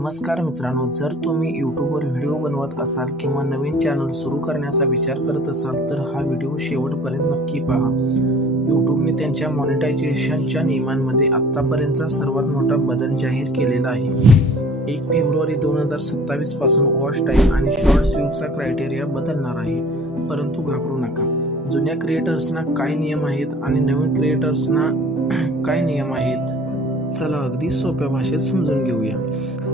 नमस्कार मित्रांनो, जर तुम्ही यूट्यूबवर व्हिडिओ बनवत असाल किंवा नवीन चॅनल सुरू करण्याचा विचार करत असाल तर हा व्हिडिओ शेवटपर्यंत नक्की पहा. यूट्यूबने त्यांच्या मॉनिटायझेशनच्या नियमांमध्ये आत्तापर्यंतचा सर्वात मोठा बदल जाहीर केलेला आहे. 1 फेब्रुवारी 2027 पासून वॉच टाईम आणि शॉर्ट्स व्ह्यूजचा क्रायटेरिया बदलणार आहे. परंतु घाबरू नका. जुन्या क्रिएटर्सना काय नियम आहेत आणि नवीन क्रिएटर्सना काय नियम आहेत, चला अगदी सोप्या भाषेत समजून घेऊया.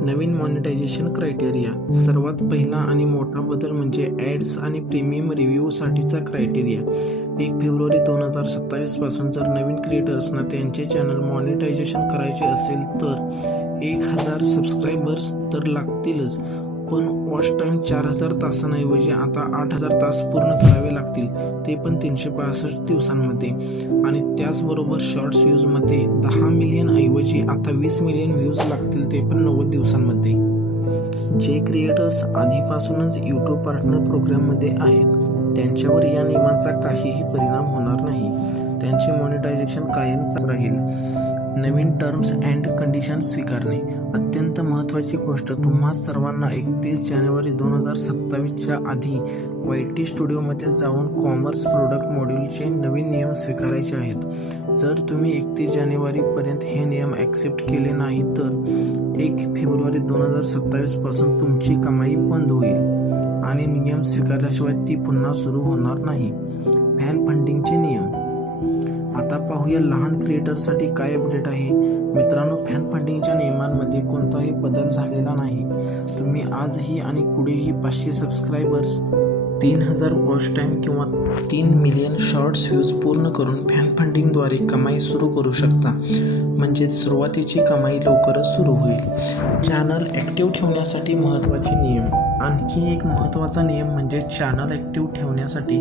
नवीन मॉनिटायझेशन क्रायटेरिया. सर्वात पहिला आणि मोठा बदल म्हणजे ॲड्स आणि प्रीमियम रिव्ह्यूसाठीचा क्रायटेरिया. 1 फेब्रुवारी 2027 पासून जर नवीन क्रिएटर्सना त्यांचे चॅनल मॉनिटायझेशन करायचे असेल तर 1000 सबस्क्रायबर्स तर लागतीलच, पण वॉच टाईम 4000 तासांऐवजी आता 8000 तास पूर्ण करावे लागतील, ते पण 365 दिवसांमध्ये. आणि त्याचबरोबर शॉर्ट्स व्ह्यूजमध्ये 10 मिलियन ऐवजी आता 20 मिलियन व्ह्यूज लागतील, ते पण 90 दिवसांमध्ये. जे क्रिएटर्स आधीपासूनच यूट्यूब पार्टनर प्रोग्राममध्ये आहेत त्यांच्यावर या नियमांचा काहीही परिणाम होणार नाही. त्यांचे मॉनिटायझेशन कायम चालू राहील. नवीन टर्म्स अँड कंडिशन्स स्वीकारणे. अत्यंत महत्त्वाची गोष्ट, तुम्हा सर्वांना 31 जानेवारी 2027च्या आधी YT स्टुडिओमध्ये जाऊन कॉमर्स प्रोडक्ट मॉड्यूलचे नवीन नियम स्वीकारायचे आहेत. जर तुम्ही 31 जानेवारीपर्यंत हे नियम ॲक्सेप्ट केले नाही तर 1 फेब्रुवारी 2027 पासून तुमची कमाई बंद होईल आणि नियम स्वीकारल्याशिवाय ती पुन्हा सुरू होणार नाही. फॅन फंडिंगचे नियम. आता पाहूया लहान क्रिएटरसाठी काय अपडेट आहे. मित्रांनो, फॅन फंडिंगच्या नियमांमध्ये कोणताही बदल झालेला नाही. तुम्ही आजही आणि पुढेही 500 सबस्क्रायबर्स, 3000 वॉच टाईम किंवा 3 मिलियन शॉर्ट्स व्ह्यूज पूर्ण करून फॅन फंडिंगद्वारे कमाई सुरू करू शकता. म्हणजे सुरुवातीची कमाई लवकरच सुरू होईल. चॅनल ॲक्टिव्ह ठेवण्यासाठी महत्त्वाचे नियम. आणखी एक महत्त्वाचा नियम म्हणजे चॅनल ॲक्टिव्ह ठेवण्यासाठी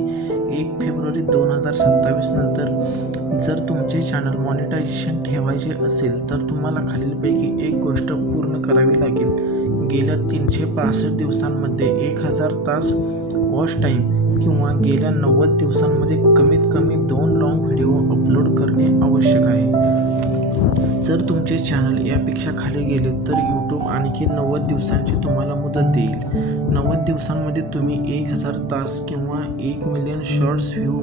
1 फेब्रुवारी 2027 नंतर जर तुमचे चॅनल मॉनिटायझेशन ठेवायचे असेल तर तुम्हाला खालीलपैकी एक गोष्ट पूर्ण करावी लागेल. गेल्या 365 दिवसांमध्ये 1000 तास वॉच टाईम किंवा गेल्या 90 दिवसांमध्ये कमीत कमी 2 लाँग व्हिडिओ अपलोड करणे आवश्यक आहे. जर तुमचे चॅनल यापेक्षा खाली गेले तर यूट्यूब आणखी 90 दिवसांची तुम्हाला मुदत देईल. 90 दिवसांमध्ये तुम्ही 1000 तास किंवा 1 मिलियन शॉर्ट्स व्ह्यू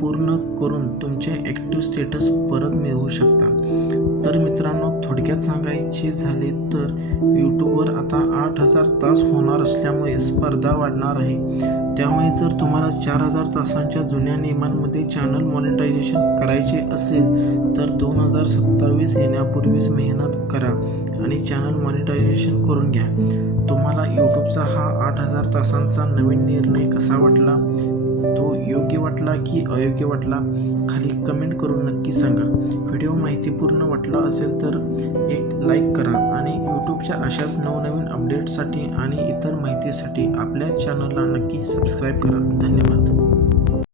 पूर्ण करून तुमचे ॲक्टिव्ह स्टेटस परत मिळवू शकता. तर मित्रांनो, थोडक्यात सांगायचे झाले तर यूट्यूबवर आता 8000 तास होणार असल्यामुळे स्पर्धा वाढणार आहे. त्यामुळे जर तुम्हाला 4000 तासांच्या जुन्या नियमांमध्ये चॅनल मॉनिटायझेशन करायचे असेल तर 2027 येण्यापूर्वीच मेहनत करा आणि चॅनल मॉनिटायझेशन करून घ्या. तुम्हाला यूट्यूबचा हा 8000 तासांचा नवीन निर्णय कसा वाटला, तो योग्य वाटला की अयोग्य वाटला, खाली कमेंट करून नक्की सांगा. व्हिडिओ माहितीपूर्ण वाटला असेल तर एक लाईक करा आणि यूट्यूबच्या अशाच नवनवीन अपडेट्ससाठी आणि इतर माहितीसाठी आपल्या चॅनलला नक्की सबस्क्राईब करा. धन्यवाद.